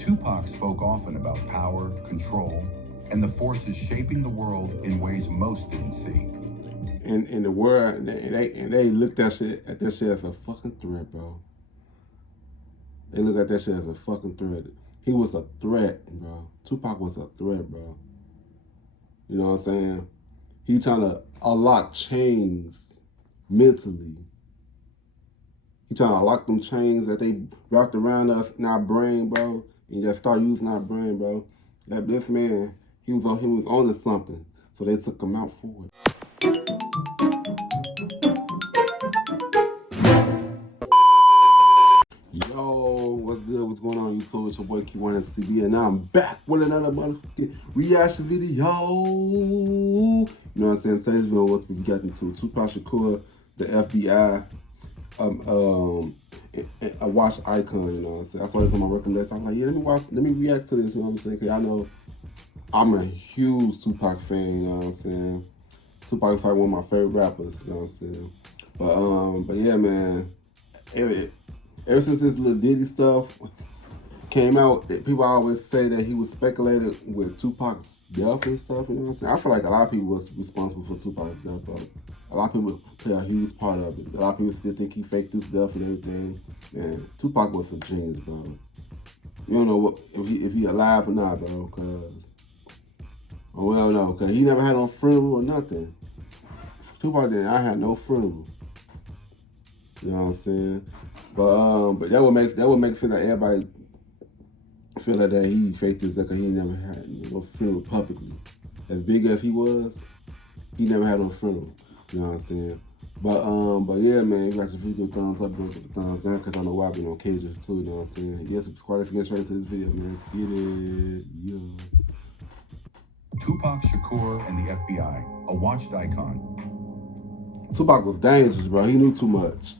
Tupac spoke often about power, control, and the forces shaping the world in ways most didn't see. In the world, and they looked at that shit as a fucking threat, bro. They look at that shit as a fucking threat. He was a threat, bro. Tupac was a threat, bro. You know what I'm saying? He trying to unlock chains mentally. He trying to unlock them chains that they wrapped around us in our brain, bro. And just start using our brain, bro. That this man, he was on to something. So they took him out for it. Yo, what's good? What's going on, YouTube? It's your boy Kewonis, and now I'm back with another motherfucking reaction video. You know what I'm saying? Today's video was we got into Tupac Shakur, the FBI, a watch icon. You know what I'm saying? I saw this on my recommendation. I'm like, yeah, let me react to this. You know what I'm saying? Cause I know I'm a huge Tupac fan. You know what I'm saying? Tupac is like one of my favorite rappers. You know what I'm saying? But yeah, man. Ever since this Lil Diddy stuff came out, people always say that he was speculated with Tupac's death and stuff, you know what I'm saying? I feel like a lot of people was responsible for Tupac's death, but a lot of people play a huge part of it. A lot of people still think he faked his death and everything. Man, Tupac was a genius, bro. You don't know what if he alive or not, bro, cause we don't know, cause he never had no funeral or nothing. Tupac didn't. I had no funeral. You know what I'm saying? But that would make sense that everybody feel like that he faked his death because he never had no funeral publicly. As big as he was, he never had no funeral. You know what I'm saying? But yeah, man, if you like the video, thumbs up, give it a thumbs down, because I know I've been on cages too. You know what I'm saying? Yes, subscribe if you get straight into this video, man. Let's get it. Yeah. Tupac Shakur and the FBI, a watched icon. Tupac was dangerous, bro. He knew too much.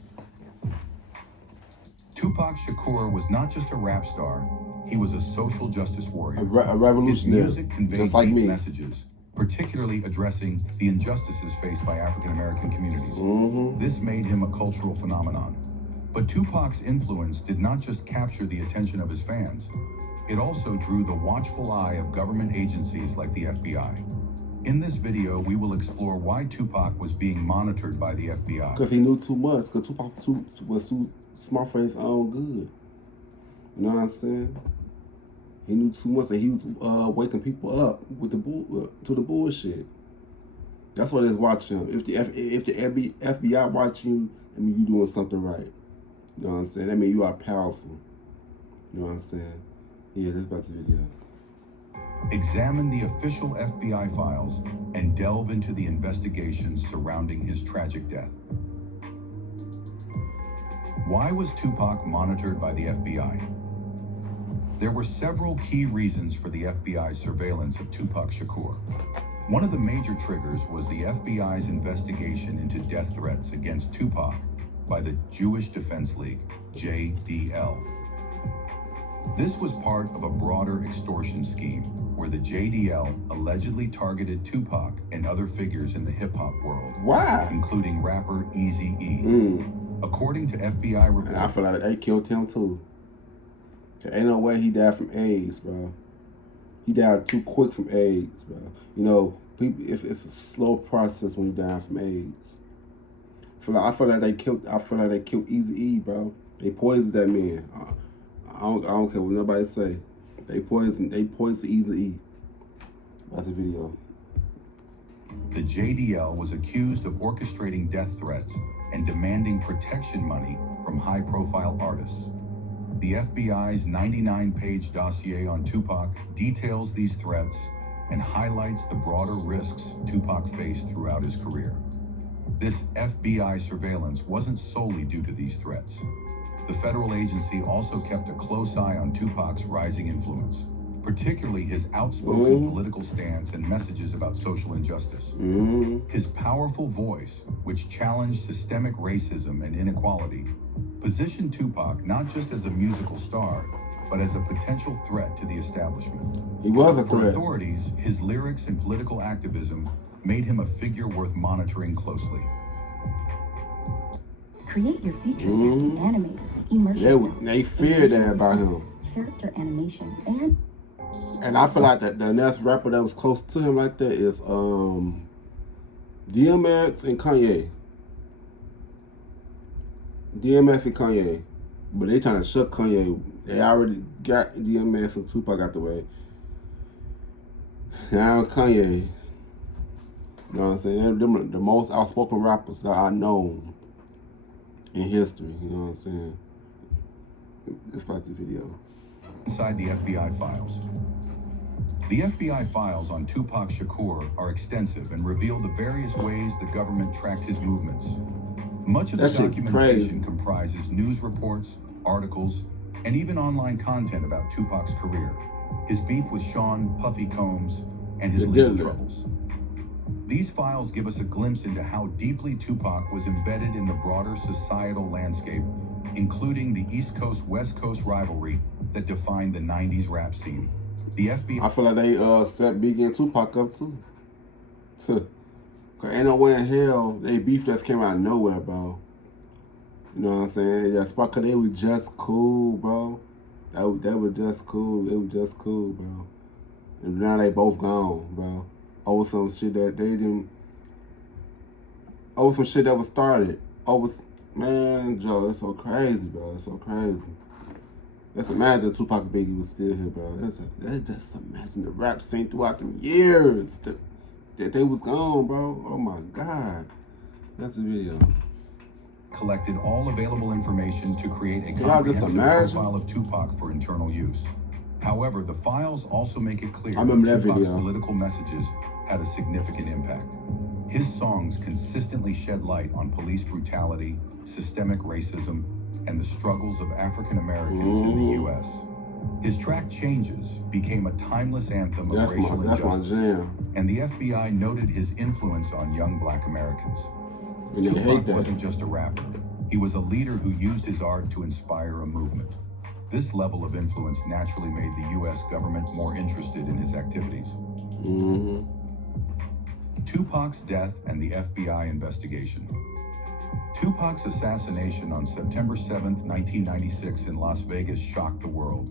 Tupac Shakur was not just a rap star, he was a social justice warrior. A revolutionary, His music conveyed just like deep me. messages, particularly addressing the injustices faced by African American communities. This made him a cultural phenomenon. But Tupac's influence did not just capture the attention of his fans, it also drew the watchful eye of government agencies like the FBI. In this video, we will explore why Tupac was being monitored by the FBI. Because he knew too much, because Tupac was too smart for his own good. You know what I'm saying? He knew too much, and he was waking people up with to the bullshit. That's why they watch him. If the FBI watching you, I mean, you doing something right. You know what I'm saying? That means you are powerful. You know what I'm saying? Yeah, that's about the video. Examine the official FBI files and delve into the investigations surrounding his tragic death. Why was Tupac monitored by the FBI? There were several key reasons for the FBI's surveillance of Tupac Shakur. One of the major triggers was the FBI's investigation into death threats against Tupac by the Jewish Defense League, JDL. This was part of a broader extortion scheme where the JDL allegedly targeted Tupac and other figures in the hip-hop world. Why? Including rapper Eazy-E. According to FBI reports, I feel like they killed him too. There ain't no way he died from AIDS, bro. He died too quick from AIDS, bro. You know, people, it's a slow process when you die from AIDS. I feel like they killed Eazy-E, bro. They poisoned that man. I don't care what nobody say. They poisoned Eazy-E. That's a video. The JDL was accused of orchestrating death threats and demanding protection money from high-profile artists. The FBI's 99-page dossier on Tupac details these threats and highlights the broader risks Tupac faced throughout his career. This FBI surveillance wasn't solely due to these threats. The federal agency also kept a close eye on Tupac's rising influence, particularly his outspoken political stance and messages about social injustice. His powerful voice, which challenged systemic racism and inequality, positioned Tupac not just as a musical star, but as a potential threat to the establishment. He was a For threat. authorities, his lyrics and political activism made him a figure worth monitoring closely. Create your future as an animator. Immerse yourself. They feared that about him. character animation and I feel like that the next rapper that was close to him like that is DMX and Kanye. DMX and Kanye. But they trying to shut Kanye. They already got DMX and Tupac out the way. Now Kanye. You know what I'm saying? They're the most outspoken rappers that I know in history. You know what I'm saying? Let's watch the video. Inside the FBI files. The FBI files on Tupac Shakur are extensive and reveal the various ways the government tracked his movements. Much of the documentation comprises news reports, articles, and even online content about Tupac's career, his beef with Sean Puffy Combs, and his legal troubles. These files give us a glimpse into how deeply Tupac was embedded in the broader societal landscape, including the East Coast-West Coast rivalry that defined the 90s rap scene. The FBI... I feel like they set Biggie and Tupac up too. Cause ain't no way in hell they beef just came out of nowhere, bro. You know what I'm saying? Yeah, Spock, cause they were just cool, bro. They were just cool. They were just cool, bro. And now they both gone, bro. Over some shit that they didn't. Over some shit that was started. Man, Joe, that's so crazy, bro. That's so crazy. Let's imagine Tupac and Biggie was still here, bro. Let's just imagine the rap scene throughout them years that they was gone, bro. Oh my God. That's a video. Collected all available information to create a comprehensive profile of Tupac for internal use. However, the files also make it clear that Tupac's political messages had a significant impact. His songs consistently shed light on police brutality, systemic racism, and the struggles of African Americans in the U.S. His track Changes became a timeless anthem of racial injustice, and the FBI noted his influence on young Black Americans. Tupac wasn't just a rapper. He was a leader who used his art to inspire a movement. This level of influence naturally made the U.S. government more interested in his activities. Tupac's death and the FBI investigation. Tupac's assassination on September 7, 1996 in Las Vegas shocked the world.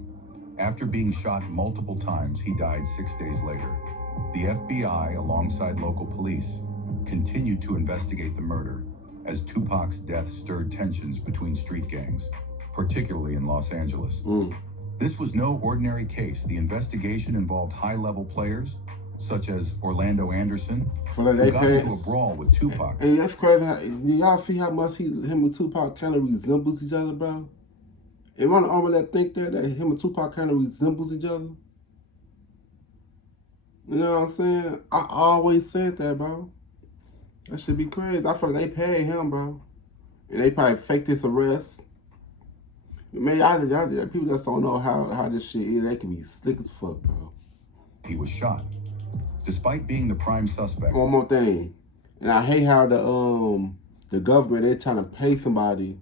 After being shot multiple times, he died 6 days later. The FBI, alongside local police, continued to investigate the murder as Tupac's death stirred tensions between street gangs, particularly in Los Angeles. This was no ordinary case. The investigation involved high-level players, such as Orlando Anderson, who got into a brawl with Tupac. And that's crazy. Y'all see how much him and Tupac kind of resembles each other, bro? Anyone already think that him and Tupac kind of resembles each other? You know what I'm saying? I always said that, bro. That should be crazy. I feel like they paid him, bro. And they probably faked this arrest. Man, y'all people just don't know how this shit is. They can be slick as fuck, bro. He was shot. Despite being the prime suspect. One more thing. And I hate how the government, they're trying to pay somebody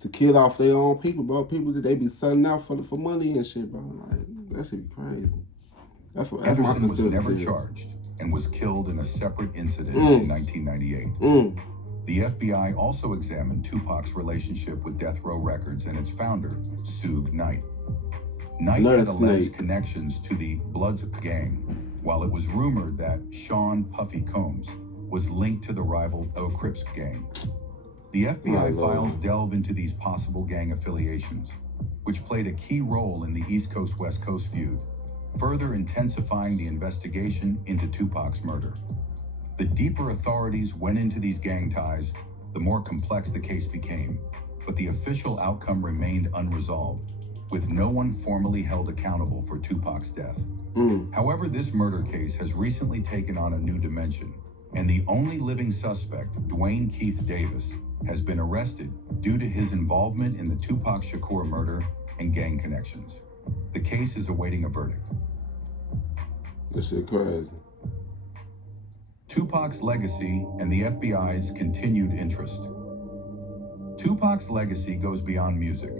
to kill off their own people, bro. People that they be selling out for money and shit, bro. Like, that should be crazy. That's Anderson was never charged and was killed in a separate incident in 1998. The FBI also examined Tupac's relationship with Death Row Records and its founder, Suge Knight. Knight had alleged connections to the Bloods gang, while it was rumored that Sean Puffy Combs was linked to the rival Crips gang. The FBI files delve into these possible gang affiliations, which played a key role in the East Coast-West Coast feud, further intensifying the investigation into Tupac's murder. The deeper authorities went into these gang ties, the more complex the case became, but the official outcome remained unresolved, with no one formally held accountable for Tupac's death. However, this murder case has recently taken on a new dimension, and the only living suspect, Dwayne Keith Davis, has been arrested due to his involvement in the Tupac Shakur murder and gang connections. The case is awaiting a verdict. This shit crazy. Tupac's legacy and the FBI's continued interest. Tupac's legacy goes beyond music.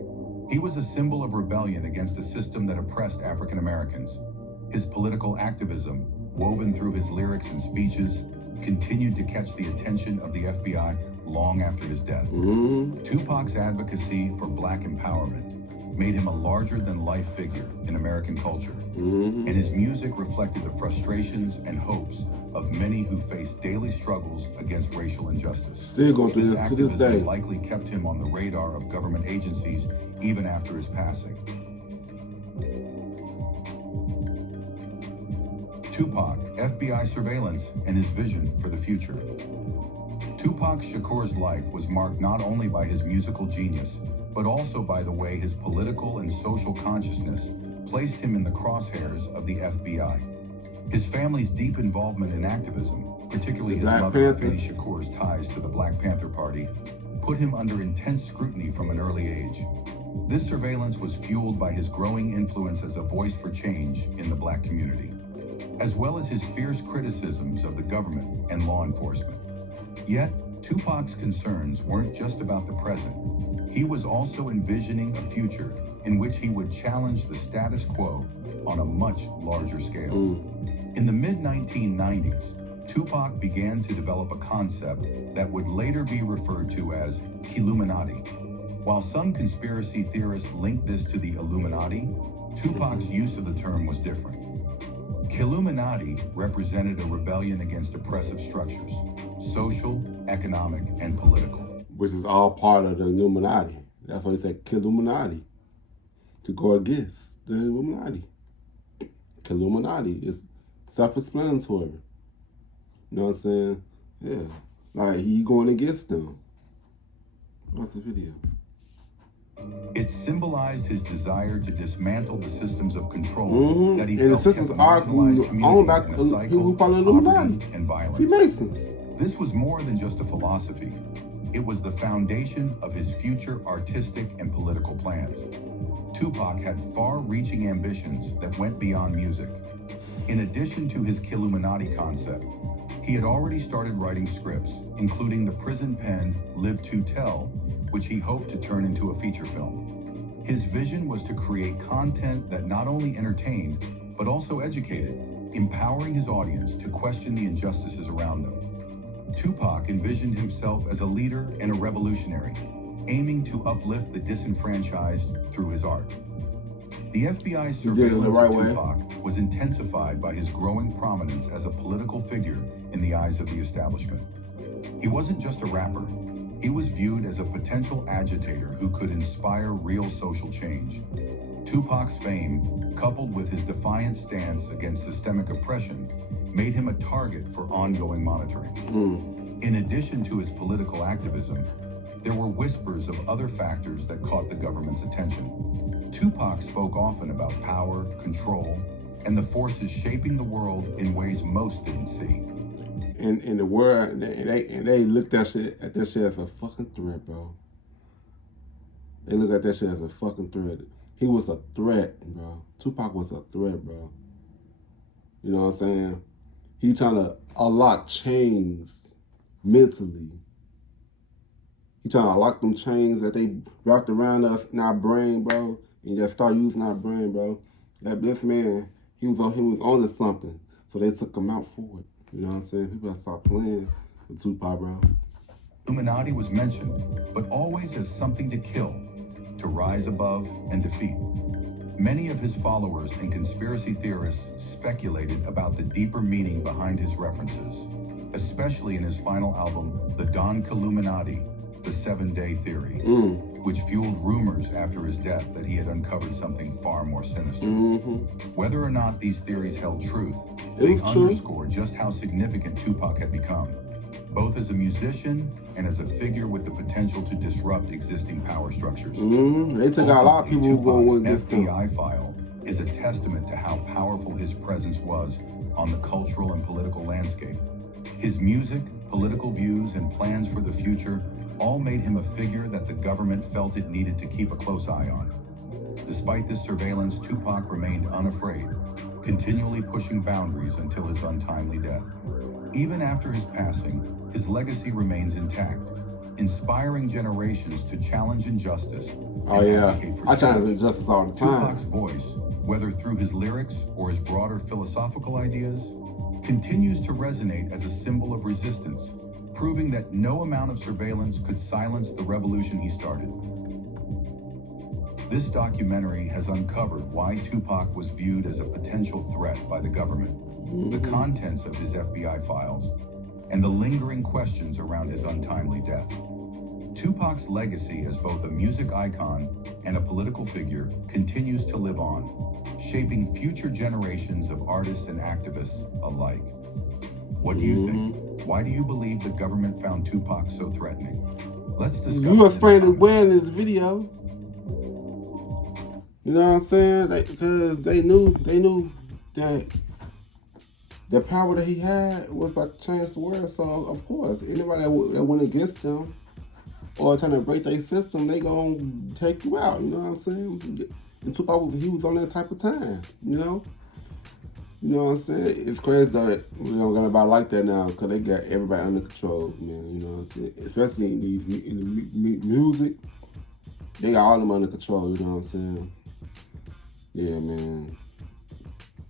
He was a symbol of rebellion against a system that oppressed African Americans. His political activism, woven through his lyrics and speeches, continued to catch the attention of the FBI long after his death. Tupac's advocacy for Black empowerment, made him a larger-than-life figure in American culture, and his music reflected the frustrations and hopes of many who face daily struggles against racial injustice. Still going through this to this day. Activism likely kept him on the radar of government agencies even after his passing. Tupac, FBI surveillance, and his vision for the future. Tupac Shakur's life was marked not only by his musical genius, but also by the way his political and social consciousness placed him in the crosshairs of the FBI. His family's deep involvement in activism, particularly his mother, Fatty Shakur's ties to the Black Panther Party, put him under intense scrutiny from an early age. This surveillance was fueled by his growing influence as a voice for change in the Black community, as well as his fierce criticisms of the government and law enforcement. Yet, Tupac's concerns weren't just about the present. He was also envisioning a future in which he would challenge the status quo on a much larger scale. In the mid-1990s, Tupac began to develop a concept that would later be referred to as Kewonis. While some conspiracy theorists linked this to the Illuminati, Tupac's use of the term was different. Kewonis represented a rebellion against oppressive structures, social, economic, and political. Which is all part of the Illuminati. That's why he said Illuminati. To go against the Illuminati. Illuminati is self-explanatory. You know what I'm saying? Yeah. Like, he going against them. What's the video? It symbolized his desire to dismantle the systems of control that he felt and the systems are owned by people who follow the Illuminati and violence. Freemasons. This was more than just a philosophy. It was the foundation of his future artistic and political plans. Tupac had far-reaching ambitions that went beyond music. In addition to his Illuminati concept, he had already started writing scripts, including the prison-penned Live to Tell, which he hoped to turn into a feature film. His vision was to create content that not only entertained, but also educated, empowering his audience to question the injustices around them. Tupac envisioned himself as a leader and a revolutionary, aiming to uplift the disenfranchised through his art. The FBI's surveillance of Tupac was intensified by his growing prominence as a political figure in the eyes of the establishment. He wasn't just a rapper. He was viewed as a potential agitator who could inspire real social change. Tupac's fame, coupled with his defiant stance against systemic oppression, made him a target for ongoing monitoring. In addition to his political activism, there were whispers of other factors that caught the government's attention. Tupac spoke often about power, control, and the forces shaping the world in ways most didn't see. In the world, and they looked at that shit as a fucking threat, bro. They look at that shit as a fucking threat. He was a threat, bro. Tupac was a threat, bro. You know what I'm saying? He trying to unlock chains mentally. He trying to unlock them chains that they wrapped around us in our brain, bro. And just start using our brain, bro. That this man, he was on to something. So they took him out for it. You know what I'm saying? People gotta stop playing with Tupac, bro. Illuminati was mentioned, but always as something to kill, to rise above and defeat. Many of his followers and conspiracy theorists speculated about the deeper meaning behind his references, especially in his final album, The Don Illuminati, The 7-Day Theory, which fueled rumors after his death that he had uncovered something far more sinister. Whether or not these theories held truth, they underscore just how significant Tupac had become, both as a musician and as a figure with the potential to disrupt existing power structures. They took out a lot of people who were going Tupac's FBI file is a testament to how powerful his presence was on the cultural and political landscape. His music, political views, and plans for the future all made him a figure that the government felt it needed to keep a close eye on. Despite this surveillance, Tupac remained unafraid, continually pushing boundaries until his untimely death. Even after his passing, his legacy remains intact, inspiring generations to challenge injustice. I challenge injustice all the time. Tupac's voice, whether through his lyrics or his broader philosophical ideas, continues to resonate as a symbol of resistance, proving that no amount of surveillance could silence the revolution he started. This documentary has uncovered why Tupac was viewed as a potential threat by the government, the contents of his FBI files, and the lingering questions around his untimely death. Tupac's legacy as both a music icon and a political figure continues to live on, shaping future generations of artists and activists alike. What do you think? Why do you believe the government found Tupac so threatening? Let's discuss. You explained it well in this video. You know what I'm saying? Because they knew that the power that he had was about to change the world. So of course, anybody that went against them or trying to break their system, they gonna take you out. You know what I'm saying? And Tupac he was on that type of time. You know what I'm saying? It's crazy that we don't got anybody like that now because they got everybody under control, man. You know what I'm saying? Especially in the music, they got all them under control. You know what I'm saying? Yeah, man.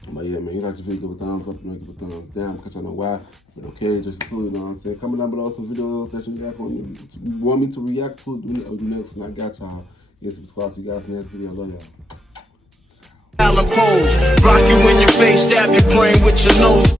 But yeah, man, you like to give a thumbs up, give a thumbs down because I know why. But okay, just too, you know what I'm saying? Comment down below some videos that you guys want me to react to do next, and I got y'all. Yeah, subscribe to you guys in the next video. Love y'all. Pose, rock you in your face, stab your brain with your nose.